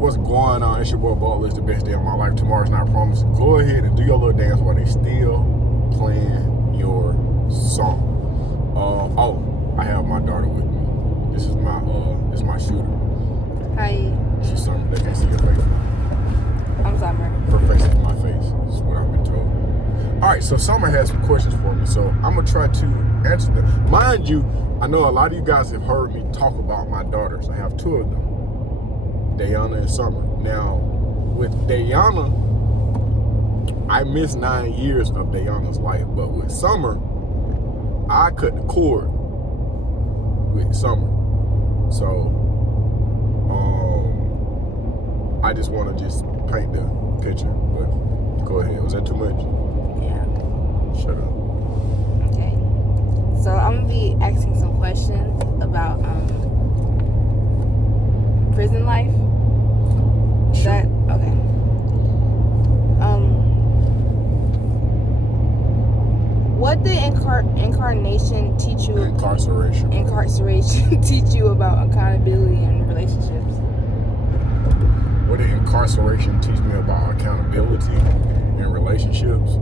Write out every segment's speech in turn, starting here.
What's going on? It's your boy Butler. It's the best day of my life. Tomorrow's not promised. Go ahead and do your little dance while they still playing your song. I have my daughter with me. This is my shooter. Hi. She's Summer. They can't see your face. I'm Summer. Her face is my face. This is what I've been told. All right, so Summer has some questions for me, so I'm gonna try to answer them. Mind you, I know a lot of you guys have heard me talk about my daughters. I have two of them, Dayana and Summer. Now, with Dayana, I missed 9 years of Dayana's life, but with Summer, I cut the cord with Summer. So, I just want to just paint the picture, but go ahead. Was that too much? Yeah. Shut up. Okay. So I'm gonna be asking some questions about prison life. Is that okay? What did incarnation teach you? Incarceration teach you about accountability and relationships? What did incarceration teach me about accountability and relationships?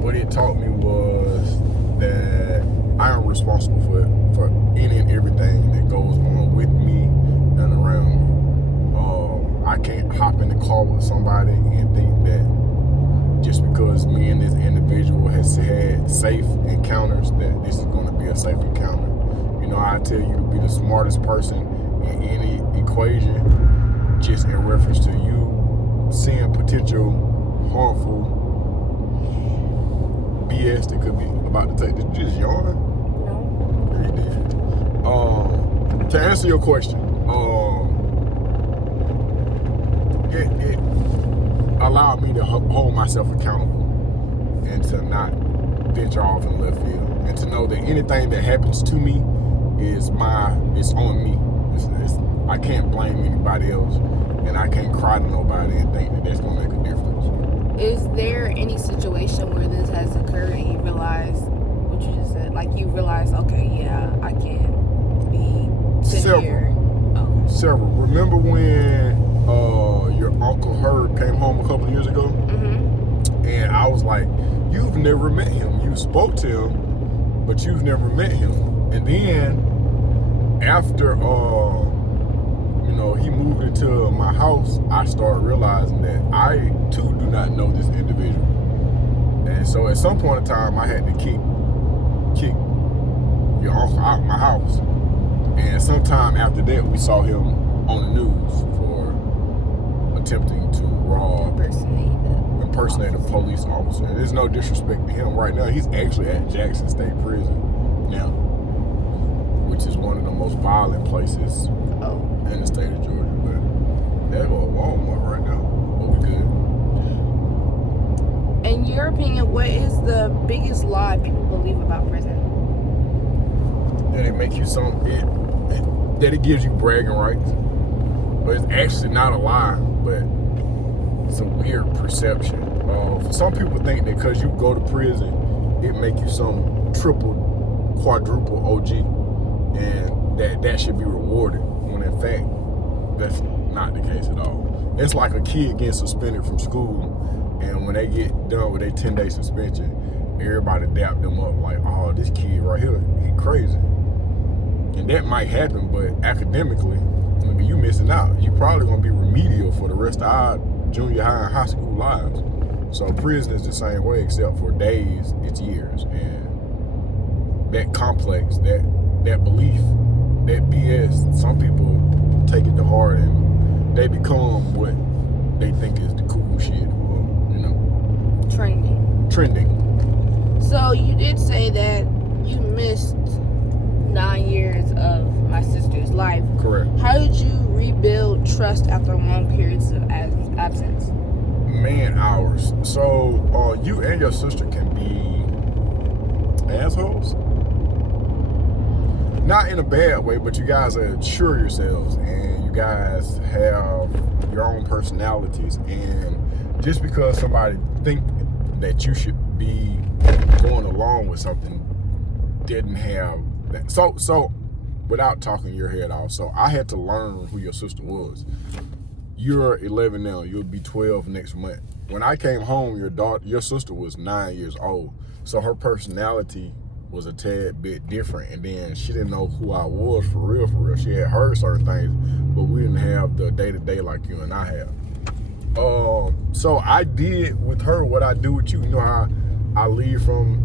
What it taught me was that I am responsible for any and everything that goes on with me and around me. I can't hop in the car with somebody and think that just because me and this individual has had safe encounters, that this is going to be a safe encounter. You know, I tell you to be the smartest person in any equation, just in reference to you seeing potential harmful BS that could be about to take. Did you just yawn? No. Yeah, you did. To answer your question, it allowed me to hold myself accountable and to not venture off in left field, and to know that anything that happens to me it's on me. I can't blame anybody else, and I can't cry to nobody and think that that's gonna make a difference. Is there any situation where this has occurred and you realize what you just said? Like you realize, okay, yeah, I can't be sitting here. Okay. Several. Remember when your Uncle Herb came home a couple of years ago? Mm-hmm. And I was like, you've never met him. You spoke to him, but you've never met him. And then after he moved into my house, I started realizing that I too do not know this individual. And so at some point in time, I had to kick your uncle out of my house. And sometime after that, we saw him on the news for attempting to impersonate a police officer. There's no disrespect to him right now. He's actually at Jackson State Prison now, which is one of the most violent places in the state of Georgia. But they're going to Walmart right now. But we good. In your opinion, what is the biggest lie people believe about prison? That it make you that it gives you bragging rights. But it's actually not a lie, but it's a weird perception. Some people think that because you go to prison, it make you some triple, quadruple OG, and that should be rewarded, when in fact, that's not the case at all. It's like a kid getting suspended from school, and when they get done with their 10-day suspension, everybody dap them up like, oh, this kid right here, he crazy. And that might happen, but academically, you missing out. You probably gonna be remedial for the rest of our junior high and high school lives. So prison is the same way, except for days, it's years. And that complex, that belief, that BS, some people take it to heart and they become what they think is the cool shit, Trending. So you did say that you missed 9 years of my sister's life. Correct. How did you rebuild trust after long periods of absence? Man hours. So you and your sister can be assholes. Not in a bad way, but you guys are sure yourselves and you guys have your own personalities, and just because somebody think that you should be going along with something didn't have that. So without talking your head off. So I had to learn who your sister was. You're 11 now. You'll be 12 next month. When I came home, your sister was 9 years old. So her personality was a tad bit different. And then she didn't know who I was for real, for real. She had heard certain things, but we didn't have the day-to-day like you and I have. So I did with her what I do with you. You know how I leave from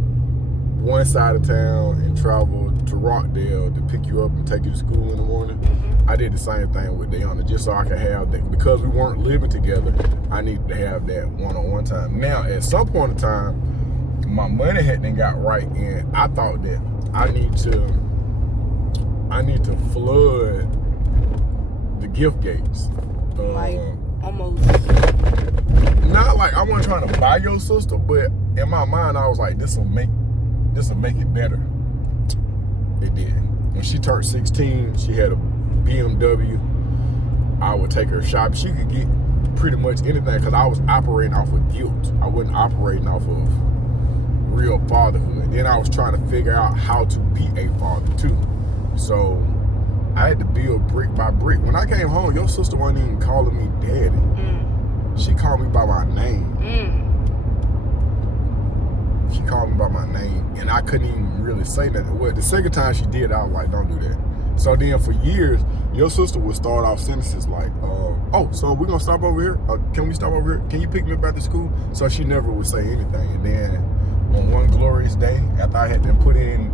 one side of town and travel to Rockdale to pick you up and take you to school in the morning. I did the same thing with Deanna, just so I could have that. Because we weren't living together, I needed to have that one-on-one time. Now, at some point in time, my money hadn't got right, and I thought that I need to flood the gift gates. Like almost. Not like I wasn't trying to buy your sister, but in my mind I was like, this will make it better. It did. When she turned 16, she had a BMW. I would take her shopping. She could get pretty much anything because I was operating off of guilt. I wasn't operating off of real fatherhood. Then I was trying to figure out how to be a father too. So I had to build brick by brick. When I came home, your sister wasn't even calling me daddy. She called me by my name. She called me by my name, and I couldn't even really say nothing. Well, the second time she did, I was like, don't do that. So then for years, your sister would start off sentences like, oh, so we're going to stop over here? Can we stop over here? Can you pick me up after school? So she never would say anything. And then on one glorious day, after I had to put in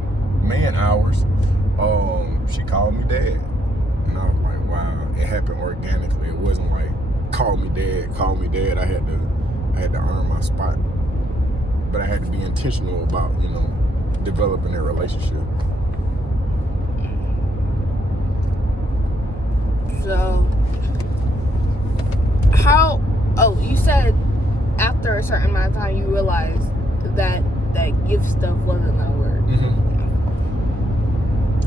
man hours, she called me dad. And I was like, wow, it happened organically. It wasn't like, call me dad. I had to earn my spot. But I had to be intentional about, developing that relationship. So, you said after a certain amount of time you realized that gift stuff wasn't gonna work.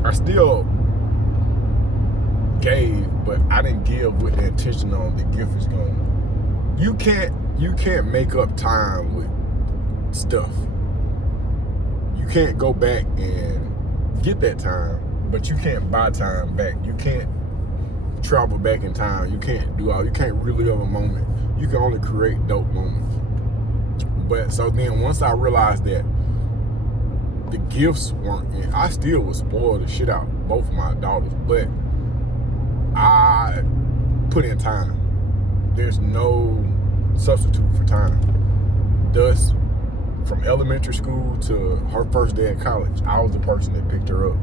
I still gave, but I didn't give with the intention on the gift is going. You can't make up time with stuff. You can't go back and get that time, but you can't buy time back. You can't travel back in time. You can't relive a moment. You can only create dope moments. But so then once I realized that the gifts weren't in, I still would spoil the shit out of both of my daughters, but I put in time. There's no substitute for time. Thus, from elementary school to her first day at college, I was the person that picked her up.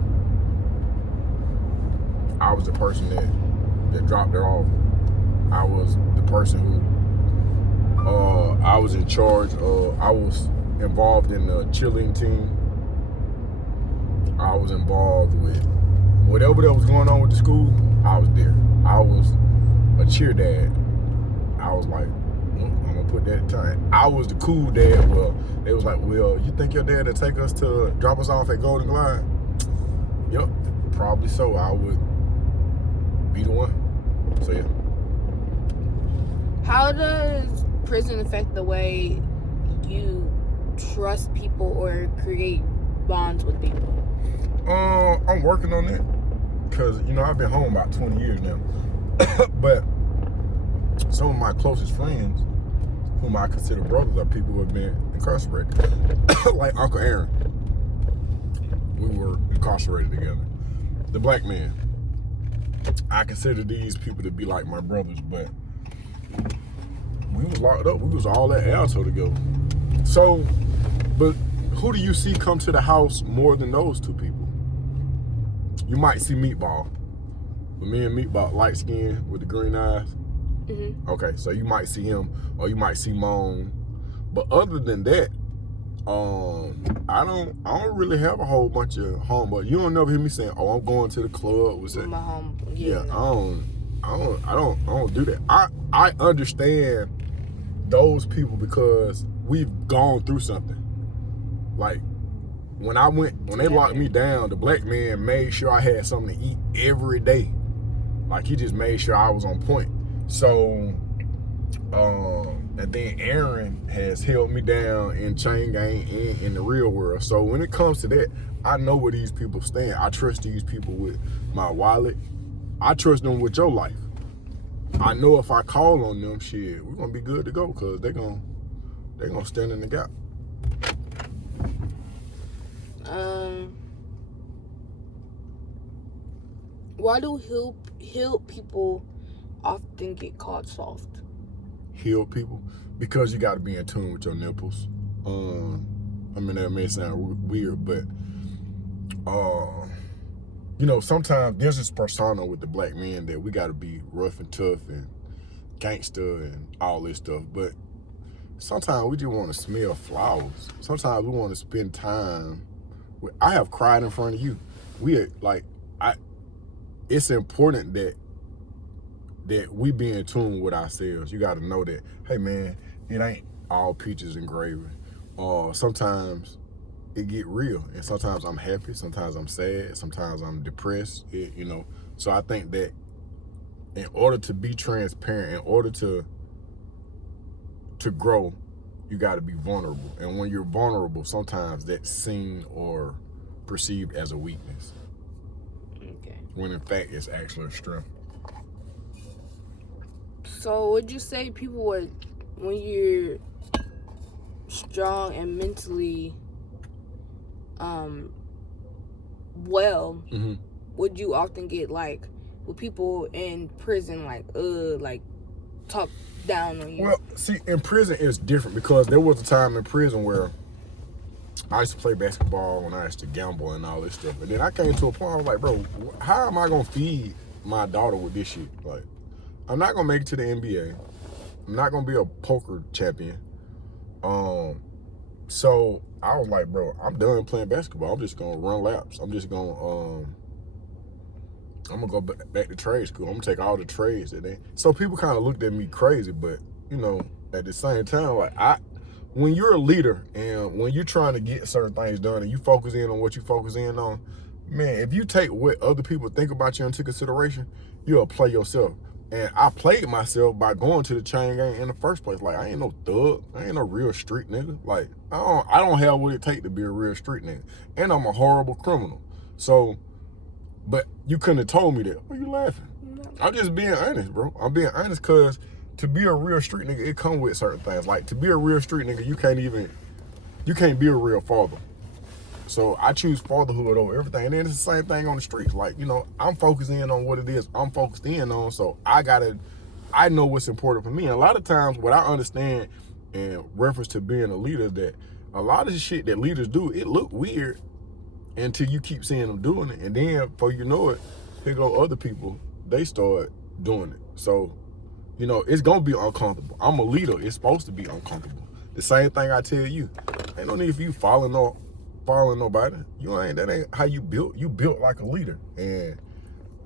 I was the person that dropped her off. I was the person who I was in charge of. I was involved in the cheerleading team. I was involved with whatever that was going on with the school. I was there. I was a cheer dad. I was like, I'm gonna put that time. I was the cool dad. Well, they was like, well, you think your dad would take us to drop us off at Golden Glide? Yep, probably so. I would be the one. So yeah. How does prison affect the way you trust people or create bonds with people? I'm working on that because I've been home about 20 years now. But some of my closest friends, whom I consider brothers, are people who have been incarcerated. Like Uncle Aaron. We were incarcerated together. The black man. I consider these people to be like my brothers, but we was locked up. We was all at Alto together. So, but who do you see come to the house more than those two people? You might see Meatball. But me and Meatball, light skin with the green eyes. Mm-hmm. Okay, so you might see him, or you might see Moan. But other than that, I don't really have a whole bunch of homeboys. You don't never hear me saying, "Oh, I'm going to the club." What's that? My home. Yeah, I don't do that. I understand those people because we've gone through something. Like when they locked me down, the black man made sure I had something to eat every day. Like he just made sure I was on point. So And then Aaron has held me down in chain gang and in the real world. So when it comes to that, I know where these people stand. I trust these people with my wallet. I trust them with your life. I know if I call on them, shit, we're gonna be good to go because they're gonna stand in the gap. Why do healed people often get called soft? Healed people? Because you got to be in tune with your nipples. I mean, that may sound weird, but you know, sometimes there's this persona with the black men that we got to be rough and tough and gangster and all this stuff, but sometimes we just want to smell flowers. Sometimes we want to spend time with, I have cried in front of you. It's important that we be in tune with ourselves. You got to know that, hey man, it ain't all peaches and gravy. Sometimes it get real, and sometimes I'm happy, sometimes I'm sad, sometimes I'm depressed. You know, so I think that in order to be transparent, in order to grow, you got to be vulnerable. And when you're vulnerable, sometimes that's seen or perceived as a weakness. Okay. When in fact it's actually a strength. So would you say people would, when you're strong and mentally well, would you often get like, with people in prison like talk down on you? Well, see, in prison it's different because there was a time in prison where I used to play basketball and I used to gamble and all this stuff. And then I came to a point, I was like, bro, how am I going to feed my daughter with this shit? Like, I'm not going to make it to the NBA. I'm not going to be a poker champion. So I was like, bro, I'm done playing basketball. I'm just going to run laps. I'm just going to, I'm going to go back to trade school. I'm going to take all the trades. So people kind of looked at me crazy, but, you know, at the same time, like, when you're a leader and when you're trying to get certain things done and you focus in on what you focus in on, man, if you take what other people think about you into consideration, you'll play yourself. And I played myself by going to the chain gang in the first place. Like, I ain't no thug. I ain't no real street nigga. Like, I don't have what it take to be a real street nigga. And I'm a horrible criminal. So, but you couldn't have told me that. Why you laughing? I'm just being honest, bro. I'm being honest because to be a real street nigga, it come with certain things. Like, to be a real street nigga, you can't be a real father. So I choose fatherhood over everything. And then it's the same thing on the streets. Like, you know, I'm focusing in on what it is I'm focused in on. So I know what's important for me. And a lot of times what I understand in reference to being a leader is that a lot of the shit that leaders do, it look weird until you keep seeing them doing it. And then before you know it, here go other people, they start doing it. So, you know, it's going to be uncomfortable. I'm a leader. It's supposed to be uncomfortable. The same thing I tell you. Ain't no need for you following nobody. That ain't how you built. You built like a leader. And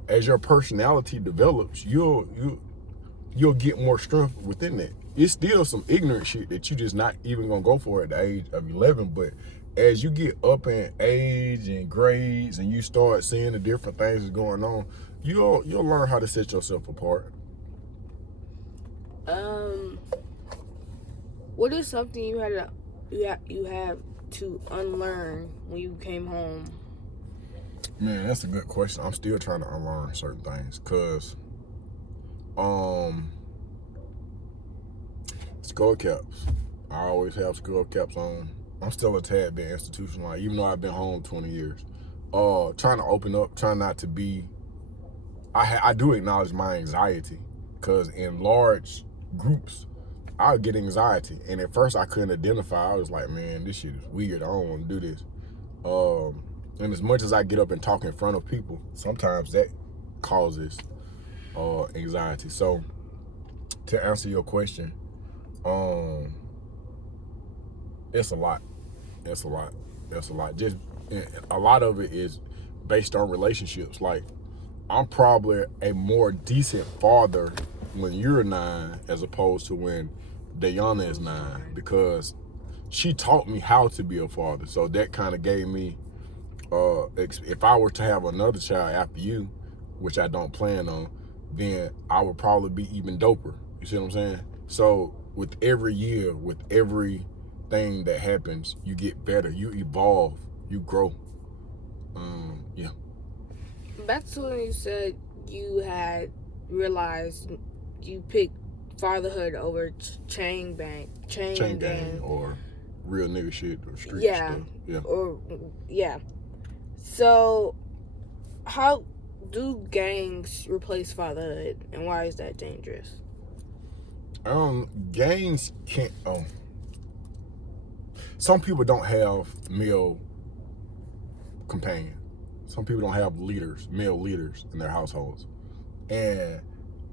as your personality develops, you'll get more strength within that. It's still some ignorant shit that you just not even going to go for at the age of 11. But as you get up in age and grades and you start seeing the different things that's going on, you'll learn how to set yourself apart. What is something you have to unlearn when you came home? Man, that's a good question. I'm still trying to unlearn certain things because skull caps. I always have skull caps on. I'm still a tad bit institutionalized, even though I've been home 20 years. Trying to open up, trying not to be. I do acknowledge my anxiety because in large groups, I would get anxiety. And at first I couldn't identify. I was like, man, this shit is weird. I don't want to do this. And as much as I get up and talk in front of people, sometimes that causes anxiety. So to answer your question, it's a lot. Just a lot of it is based on relationships. Like, I'm probably a more decent father when you're 9 as opposed to when Dayana is 9, because she taught me how to be a father. So that kind of gave me, if I were to have another child after you, which I don't plan on, then I would probably be even doper. You see what I'm saying? So with every year, with everything that happens, you get better, you evolve, you grow. Yeah. Back to when you said you had realized you picked fatherhood over chain gang, or real nigga shit or street yeah, stuff. Yeah. or yeah. So, how do gangs replace fatherhood, and why is that dangerous? Gangs can't. Some people don't have male companions. Some people don't have male leaders in their households, and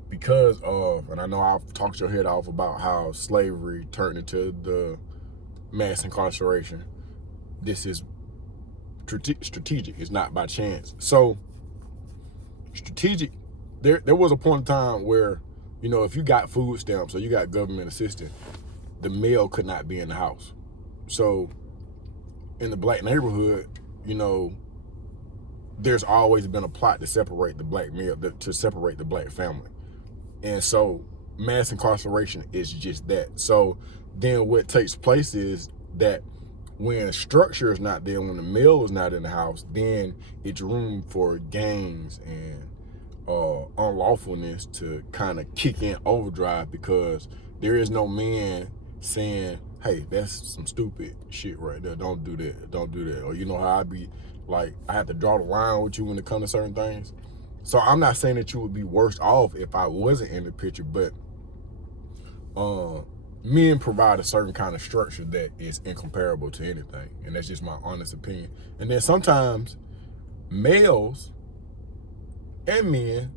because of, and I know I've talked your head off about how slavery turned into the mass incarceration. This is strategic. It's not by chance. So strategic. There was a point in time where, if you got food stamps or you got government assistance, the male could not be in the house. So in the black neighborhood, there's always been a plot to separate the black male, to separate the black family. And so mass incarceration is just that. So then what takes place is that when structure is not there, when the male is not in the house, then it's room for gangs and unlawfulness to kind of kick in overdrive, because there is no man saying, hey, that's some stupid shit right there. Don't do that. Don't do that. Or how I be like, I have to draw the line with you when it comes to certain things. So I'm not saying that you would be worse off if I wasn't in the picture, but men provide a certain kind of structure that is incomparable to anything. And that's just my honest opinion. And then sometimes males and men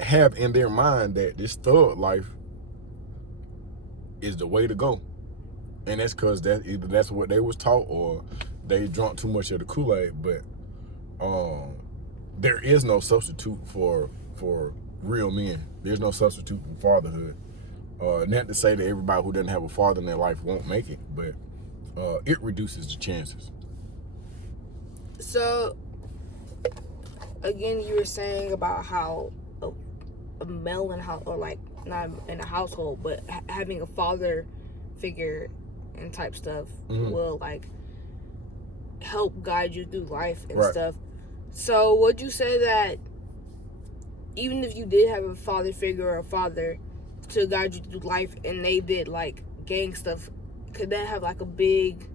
have in their mind that this thug life is the way to go. And that's because either that's what they was taught or they drunk too much of the Kool-Aid. But there is no substitute for real men. There's no substitute for fatherhood. Not to say that everybody who doesn't have a father in their life won't make it, but it reduces the chances. So, again, you were saying about how a male in house, or like not in a household, but having a father figure and type stuff will like help guide you through life and stuff. So would you say that even if you did have a father figure or a father to guide you through life and they did like gang stuff, could that have like a big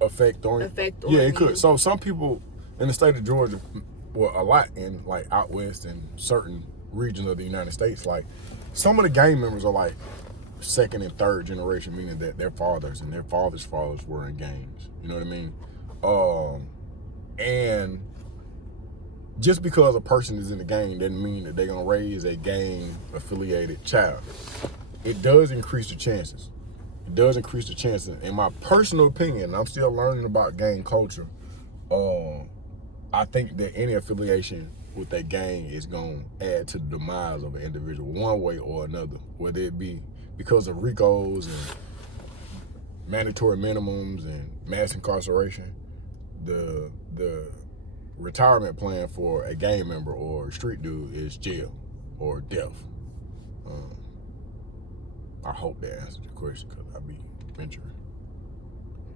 effect on you? It could. So some people in the state of Georgia, well, a lot in like out west and certain regions of the United States, like some of the gang members are like second and third generation, meaning that their fathers and their fathers' fathers were in gangs. You know what I mean? And just because a person is in the gang doesn't mean that they're gonna raise a gang affiliated child. It does increase the chances. It does increase the chances. In my personal opinion, I'm still learning about gang culture. I think that any affiliation with that gang is going to add to the demise of an individual one way or another, whether it be because of RICOs and mandatory minimums and mass incarceration. The retirement plan for a gang member or a street dude is jail or death. I hope that answers your question, because I be venturing.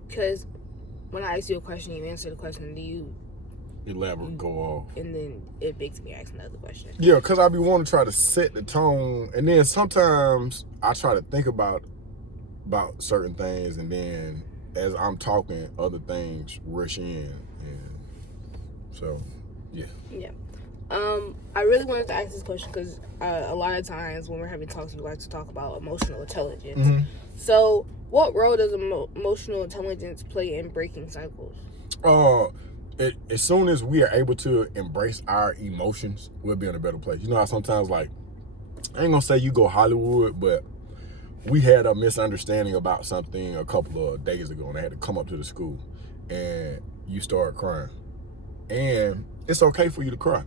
Because when I ask you a question, you answer the question, and you elaborate, go off, and then it makes me ask another question. Yeah, because I be wanting to try to set the tone, and then sometimes I try to think about certain things, and then as I'm talking, other things rush in, and so yeah. I really wanted to ask this question because a lot of times when we're having talks, we like to talk about emotional intelligence. Mm-hmm. So, what role does emotional intelligence play in breaking cycles? As soon as we are able to embrace our emotions, we'll be in a better place. You know how sometimes, like, I ain't gonna say you go Hollywood, but we had a misunderstanding about something a couple of days ago, and I had to come up to the school, and you start crying. And it's okay for you to cry.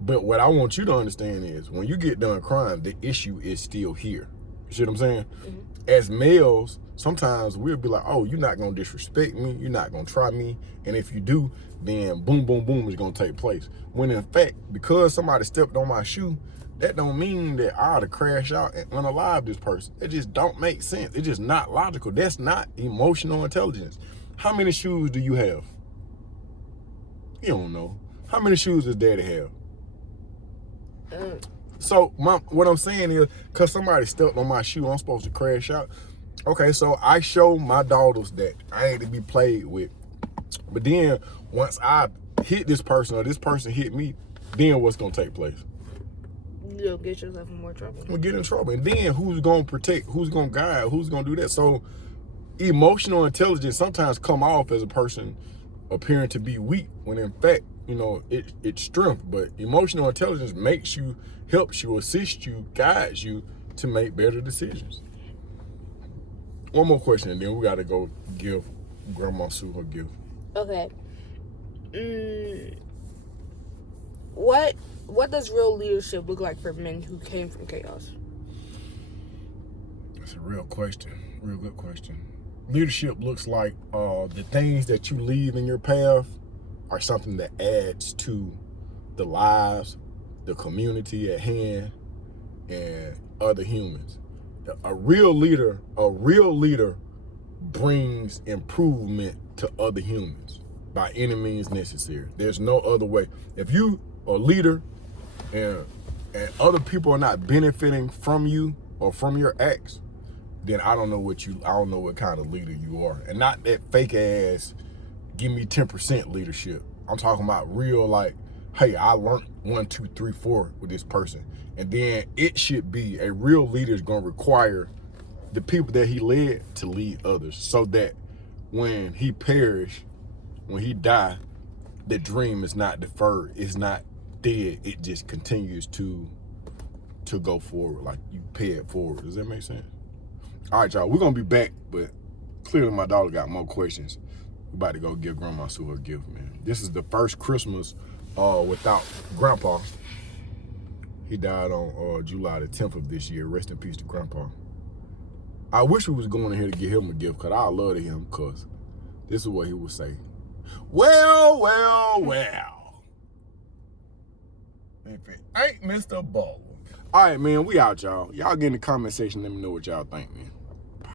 But what I want you to understand is when you get done crying, the issue is still here. You see what I'm saying? Mm-hmm. As males, sometimes we'll be like, oh, you're not going to disrespect me. You're not going to try me. And if you do, then boom, boom, boom is going to take place. When in fact, because somebody stepped on my shoe, that don't mean that I ought to crash out and unalive this person. It just don't make sense. It's just not logical. That's not emotional intelligence. How many shoes do you have? You don't know. How many shoes does daddy have? So what I'm saying is, because somebody stepped on my shoe, I'm supposed to crash out. Okay, so I show my daughters that I ain't to be played with. But then once I hit this person or this person hit me, then what's going to take place? You'll get yourself in more trouble. We'll get in trouble. And then who's going to protect? Who's going to guide? Who's going to do that? So emotional intelligence sometimes come off as a person appearing to be weak when in fact, you know, it's strength. But emotional intelligence makes you, helps you, assists you, guides you to make better decisions. One more question, and then we got to go give Grandma Sue her gift. Okay. What does real leadership look like for men who came from chaos? That's a real question. Real good question. Leadership looks like the things that you leave in your path are something that adds to the lives, the community at hand, and other humans. A real leader brings improvement to other humans by any means necessary. There's no other way. If you are a leader and other people are not benefiting from you or from your acts, then I don't know what kind of leader you are. And not that fake ass, give me 10% leadership. I'm talking about real, like, hey, I learned 1, 2, 3, 4 with this person. And then it should be, a real leader is going to require the people that he led to lead others, so that when he perish, when he die, the dream is not deferred. It's not dead. It just continues to go forward. Like, you pay it forward. Does that make sense? All right, y'all, we're going to be back, but clearly my daughter got more questions. We're about to go give Grandma Sue her gift, man. This is the first Christmas without Grandpa. He died on July the 10th of this year. Rest in peace to Grandpa. I wish we was going in here to give him a gift, because I love him, because this is what he would say. Well, well, well. If it ain't Mr. Baldwin. All right, man, we out, y'all. Y'all get in the comment section. Let me know what y'all think, man.